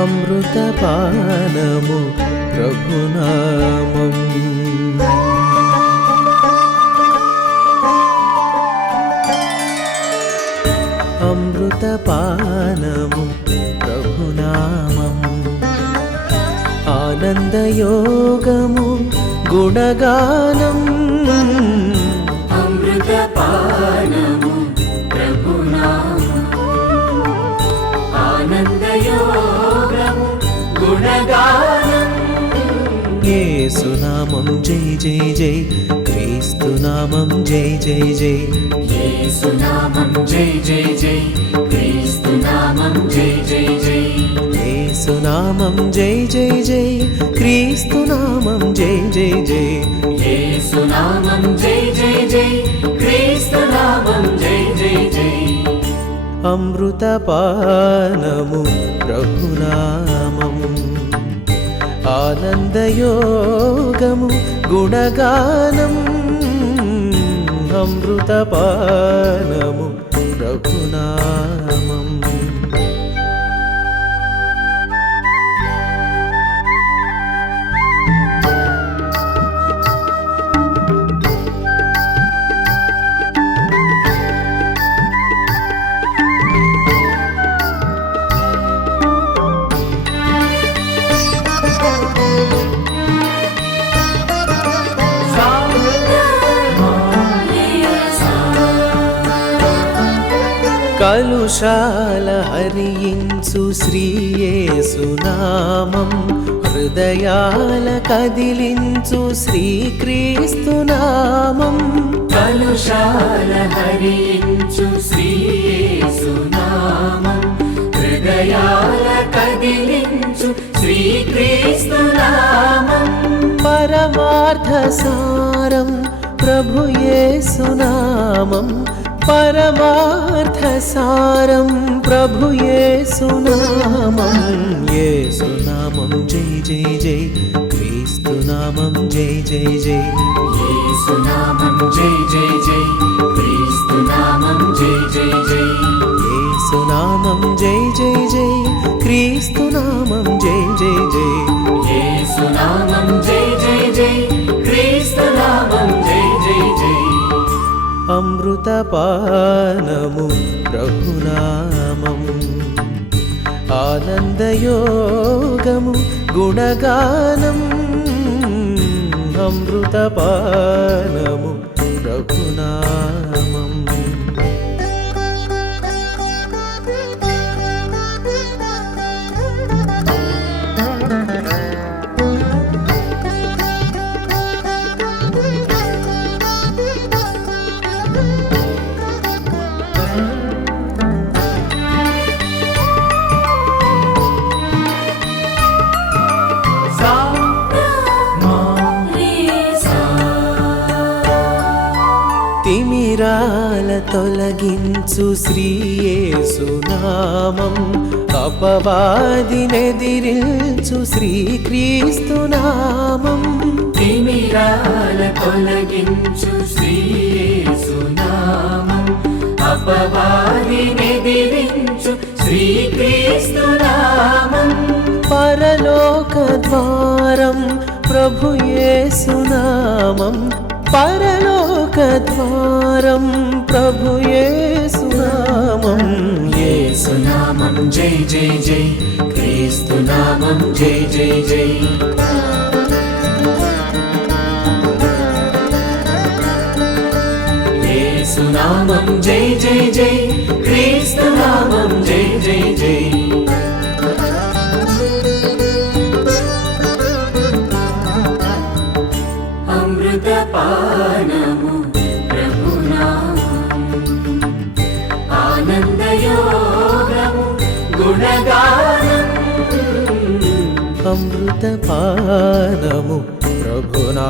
అమృతపానము ప్రభునామం అమృతపానము ప్రభునామం ఆనందయోగము గుణగానం. అమృతపానము జై జై జై. క్రీస్తునామం జై జై జై. యేసునామం జై జై జై. క్రీస్తునామం జై జై జై. ఏసునామం జై జై జై. క్రీస్తునామం జై జై జై. యేసునామం జై జై జై. క్రీస్తునామం జై జై జై. అమృతపానము ప్రభునామం ఆనందయోగము గుణగానం అమృతపానము రఘునా కలుషాల హరించు శ్రీయేసునామం హృదయాల కదిలించు శ్రీక్రీస్తునామం కలుషాల హరించు శ్రీయేసునామం హృదయాల కదిలించు శ్రీక్రీస్తునామం పరమార్థ సారం ప్రభుయేసునామం పరమార్థ సారం ప్రభుయేసునామం యేసునామం జై జై జై క్రీస్తునామం జై జై జై యేసునామం జై జై జై క్రీస్తునామం జై జై జై యేసునామం జై జై జై క్రీస్తునామం జై జై జై యేసునామం జై జై జై అమృతపానము ప్రభునామము. ఆనందయోగము గుణగానం అమృతపానము ప్రభునామం తొలగించు శ్రీయేసునామం అపవాదినెదిరించు శ్రీక్రీస్తునామం తిమిరాల తొలగించు శ్రీయేసునామం అపవాదినెదిరించు శ్రీక్రీస్తునామం పరలోక ద్వారం ప్రభుయేసునామం పరలోక ద్వారం ప్రభుయేసునామం సునామం జై జై జై. క్రీస్తు నామం. జై జై జై. సునామం జై జై జై. క్రీ స్థానము ప్రభునా